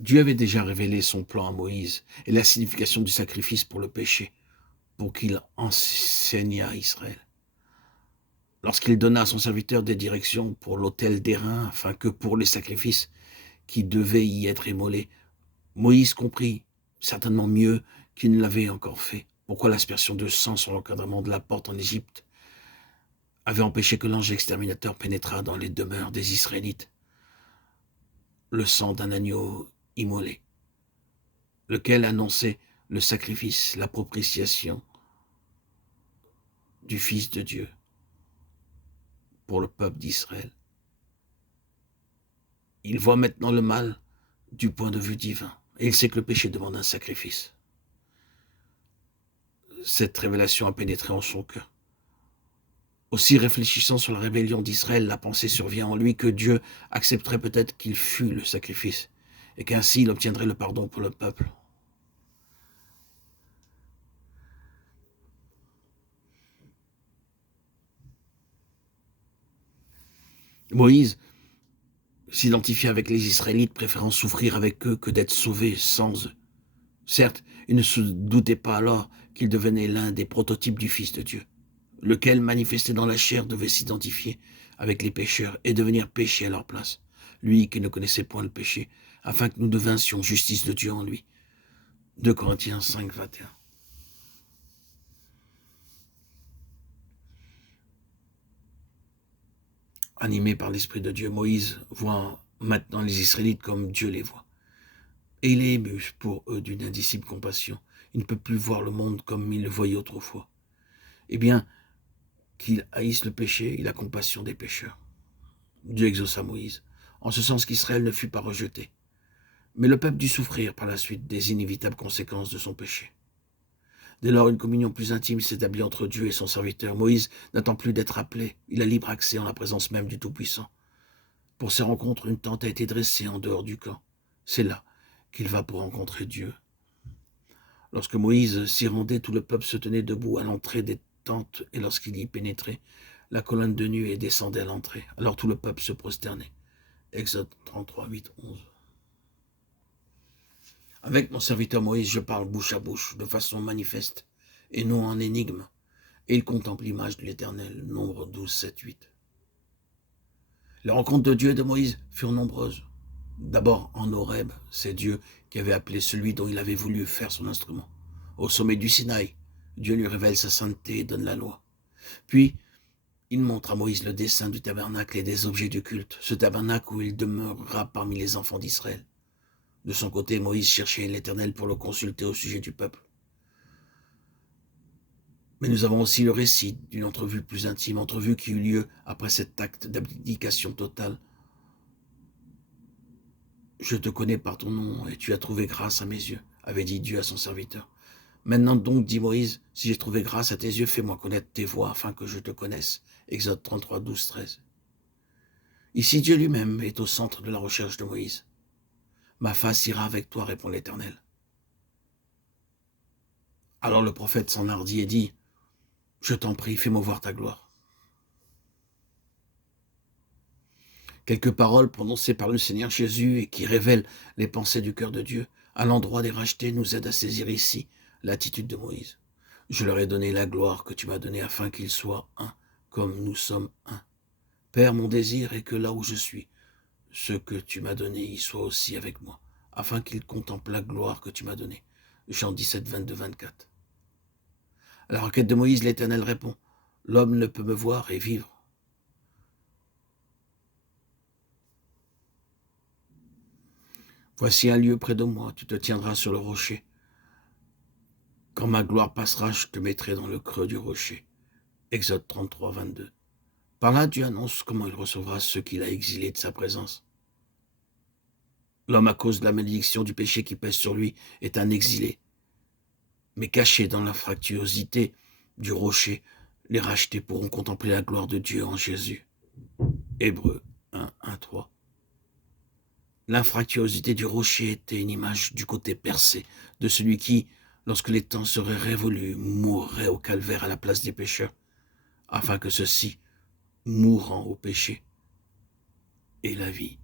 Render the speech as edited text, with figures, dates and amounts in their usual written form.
Dieu avait déjà révélé son plan à Moïse et la signification du sacrifice pour le péché, pour qu'il enseigne à Israël. Lorsqu'il donna à son serviteur des directions pour l'autel d'airain, afin que pour les sacrifices qui devaient y être immolés, Moïse comprit, certainement mieux qu'il ne l'avait encore fait, pourquoi l'aspersion de sang sur l'encadrement de la porte en Égypte avait empêché que l'ange exterminateur pénétrât dans les demeures des Israélites. Le sang d'un agneau immolé, lequel annonçait le sacrifice, la propitiation du Fils de Dieu pour le peuple d'Israël. Il voit maintenant le mal du point de vue divin, et il sait que le péché demande un sacrifice. Cette révélation a pénétré en son cœur. Aussi réfléchissant sur la rébellion d'Israël, la pensée survient en lui que Dieu accepterait peut-être qu'il fût le sacrifice, et qu'ainsi il obtiendrait le pardon pour le peuple. Moïse s'identifiait avec les Israélites, préférant souffrir avec eux que d'être sauvé sans eux. Certes, il ne se doutait pas alors qu'il devenait l'un des prototypes du Fils de Dieu, lequel, manifesté dans la chair, devait s'identifier avec les pécheurs et devenir péché à leur place, lui qui ne connaissait point le péché, afin que nous devinssions justice de Dieu en lui. 2 Corinthiens 5, 21. Animé par l'Esprit de Dieu, Moïse voit maintenant les Israélites comme Dieu les voit. Et il est ému pour eux d'une indicible compassion. Il ne peut plus voir le monde comme il le voyait autrefois. Eh bien, qu'il haïsse le péché, il a compassion des pécheurs. Dieu exauça Moïse, en ce sens qu'Israël ne fut pas rejeté. Mais le peuple dut souffrir par la suite des inévitables conséquences de son péché. Dès lors, une communion plus intime s'établit entre Dieu et son serviteur. Moïse n'attend plus d'être appelé, il a libre accès en la présence même du Tout-Puissant. Pour ces rencontres, une tente a été dressée en dehors du camp. C'est là qu'il va pour rencontrer Dieu. Lorsque Moïse s'y rendait, tout le peuple se tenait debout à l'entrée des tentes, et lorsqu'il y pénétrait, la colonne de nuée descendait à l'entrée. Alors tout le peuple se prosternait. Exode 33, 8, 11. Avec mon serviteur Moïse, je parle bouche à bouche, de façon manifeste, et non en énigme, et il contemple l'image de l'Éternel. Nombre 12, 7, 8. Les rencontres de Dieu et de Moïse furent nombreuses. D'abord en Horeb, c'est Dieu qui avait appelé celui dont il avait voulu faire son instrument. Au sommet du Sinaï, Dieu lui révèle sa sainteté et donne la loi. Puis, il montre à Moïse le dessin du tabernacle et des objets du culte, ce tabernacle où il demeurera parmi les enfants d'Israël. De son côté, Moïse cherchait l'Éternel pour le consulter au sujet du peuple. Mais nous avons aussi le récit d'une entrevue plus intime, entrevue qui eut lieu après cet acte d'abdication totale. « Je te connais par ton nom et tu as trouvé grâce à mes yeux », avait dit Dieu à son serviteur. « Maintenant donc, dit Moïse, si j'ai trouvé grâce à tes yeux, fais-moi connaître tes voies afin que je te connaisse. » Exode 33, 12, 13. Ici, Dieu lui-même est au centre de la recherche de Moïse. « Ma face ira avec toi, répond l'Éternel. » Alors le prophète s'enhardit et dit, « Je t'en prie, fais-moi voir ta gloire. » Quelques paroles prononcées par le Seigneur Jésus et qui révèlent les pensées du cœur de Dieu à l'endroit des rachetés nous aident à saisir ici l'attitude de Moïse. Je leur ai donné la gloire que tu m'as donnée afin qu'ils soient un, comme nous sommes un. Père, mon désir est que là où je suis, ce que tu m'as donné y soit aussi avec moi, afin qu'ils contemplent la gloire que tu m'as donnée. Jean 17, 22, 24. À la requête de Moïse, l'Éternel répond, « L'homme ne peut me voir et vivre. » Voici un lieu près de moi, tu te tiendras sur le rocher. Quand ma gloire passera, je te mettrai dans le creux du rocher. Exode 33, 22. Par là, Dieu annonce comment il recevra ceux qu'il a exilés de sa présence. L'homme, à cause de la malédiction du péché qui pèse sur lui, est un exilé. Mais caché dans la fractuosité du rocher, les rachetés pourront contempler la gloire de Dieu en Jésus. Hébreux 1, 1, 3. L'infractuosité du rocher était une image du côté percé de celui qui, lorsque les temps seraient révolus, mourrait au calvaire à la place des pécheurs, afin que ceux-ci, mourant au péché, aient la vie